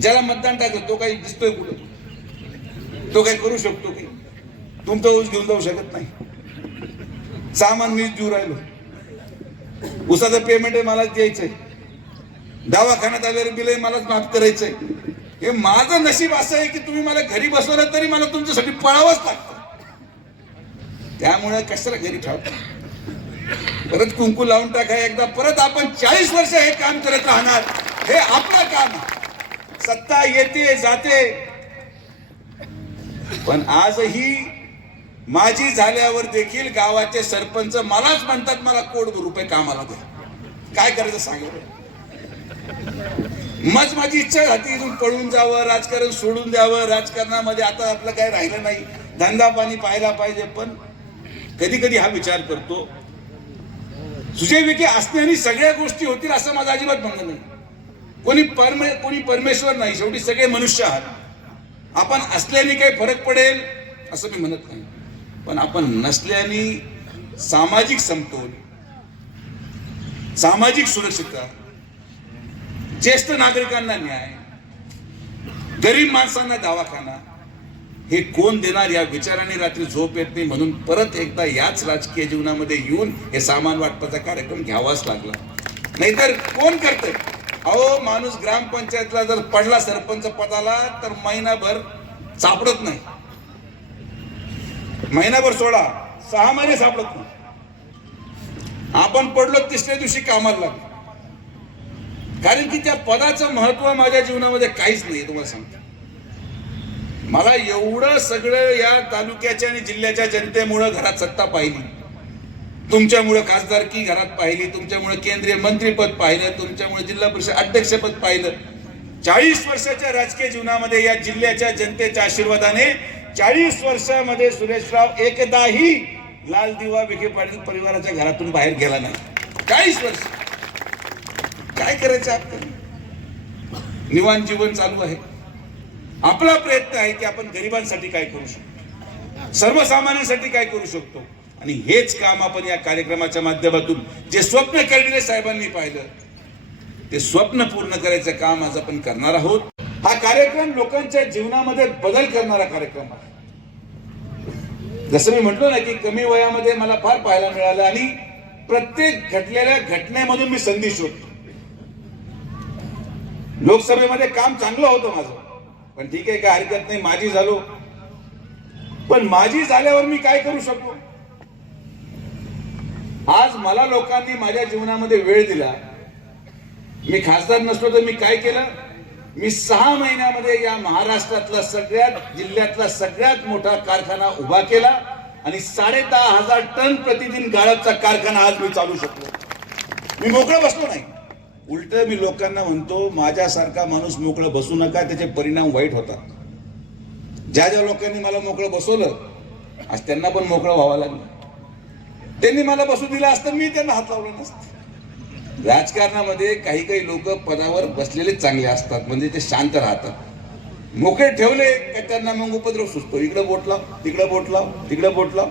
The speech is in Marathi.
ज्याला मतदान टाकलं तो काही दिसतोय कुठं? तो काही करू शकतो की? तुमचा ऊस घेऊन जाऊ शकत नाही. सामान मीच देऊ राहिलो. ऊसाचं पेमेंट आहे मलाच द्यायचंय. दवाखान्यात आलेलं बिल मलाच माफ करायचंय. हे माझं नशीब असं आहे की तुम्ही मला घरी बसवलं तरी मला तुमच्यासाठी पळावंच लागतं. त्यामुळे कशाला घरी ठेवता? परत कुंकू लावून टाका एकदा. परत आपण 40 वर्ष हे काम करत राहणार. हे आपलं काम आहे. सत्ता येते जाते, पण आजही माझी झाल्यावर देखील गावाचे सरपंच मलाच म्हणतात मला कोटी रुपये कामाला द्या. काय करायचं सांगा. माझी इच्छा होती इथून पळून जावं, राजकारण सोडून द्यावं. राजकारणामध्ये आता आपलं काही राहिलं नाही. धंदा पाणी पाहायला पाहिजे. पण कधी कधी हा विचार करतो, सुजय विखे असण्याने सगळ्या गोष्टी होतील असं माझं अजिबात म्हणणं नाही. कोणी परमेश्वर नाही. शेवटी सगळे मनुष्य आहात. आपण असल्याने काही फरक पडेल असं मी म्हणत नाही. पण आपण नसल्याने सामाजिक समतोल, सामाजिक सुरक्षितता, ज्येष्ठ नागरिकांना न्याय, गरीब माणसांना दवाखाना हे कोण देणार या विचाराने रात्री झोप येत नाही. म्हणून परत एकदा याच राजकीय जीवनामध्ये येऊन हे सामान वाटपाचा कार्यक्रम घ्यावाच लागला. नाहीतर कोण करतंय? अहो, माणूस ग्रामपंचायतला जर पडला सरपंच पदाला तर महिनाभर सापडत नाही. महिनाभर सोडा, 6 महिने सापडत नाही. आपण पडलो तिसऱ्या दिवशी कामाला लागलो. कारण की त्या पदाचं महत्व माझ्या जीवनामध्ये काहीच नाही. तुम्हाला सांगतो, मला एवढं सगळं या तालुक्याच्या आणि जिल्ह्याच्या जनतेमुळे घरात सत्ता पाहिली, तुमच्यामुळे खासदारकी घरात पाहिली, तुमच्यामुळे केंद्रीय मंत्रीपद पाहिलं, तुमच्यामुळे जिल्हा परिषद अध्यक्षपद पाहिलं. 40 वर्षाच्या राजकीय जीवनामध्ये या जिल्ह्याच्या जनतेच्या आशीर्वादाने 40 वर्षामध्ये सुरेशराव एकदाही लाल दिवा विखे पाटील परिवाराच्या घरातून बाहेर गेला नाही. 40 वर्ष काय करायचं आपल्याला? निवांत जीवन चालू आहे. आपला प्रयत्न आहे की आपण गरिबांसाठी काय करू शकतो, सर्वसामान्यांसाठी काय करू शकतो. आणि हेच काम आपण या कार्यक्रमाच्या माध्यमातून जे स्वप्न कर्डिले साहेबांनी पाहिलं ते स्वप्न पूर्ण करायचं काम आज आपण करणार आहोत. हा कार्यक्रम लोकांच्या जीवनामध्ये बदल करणारा कार्यक्रम आहे. जसं मी म्हटलो ना की कमी वयामध्ये मला फार पाहायला मिळालं आणि प्रत्येक घडलेल्या घटनेमधून मी संधी शोधतो. लोकसभेमध्ये काम चांगलं होतं माझं, पण ठीक आहे, काय हरकत नाही. माझी झालो, पण माझी झाल्यावर मी काय करू शकतो? आज मला लोकांनी माझ्या जीवनामध्ये वेळ दिला. मी खासदार नसलो तर मी काय केलं? मी 6 महिन्यामध्ये या महाराष्ट्रातला सगळ्यात जिल्ह्यातला सगळ्यात मोठा कारखाना उभा केला आणि 10,500 टन प्रतिदिन गाळपचा कारखाना आज मी चालू शकलो. मी मोकळं बसलो नाही. उलट मी लोकांना म्हणतो, माझ्यासारखा माणूस मोकळं बसू नका, त्याचे परिणाम वाईट होतात. ज्या ज्या लोकांनी मला मोकळं बसवलं आज त्यांना पण मोकळं व्हावं लागलं. त्यांनी मला बसू दिलं असतं मी त्यांना हात लावला नसतं. राजकारणामध्ये काही काही लोक पदावर बसलेले चांगले असतात, म्हणजे ते शांत राहतात. मोकळे ठेवले का त्यांना मग उपद्रव सुचतो. इकडे बोट लाव, तिकडे बोट लाव, तिकडे बोट लाव.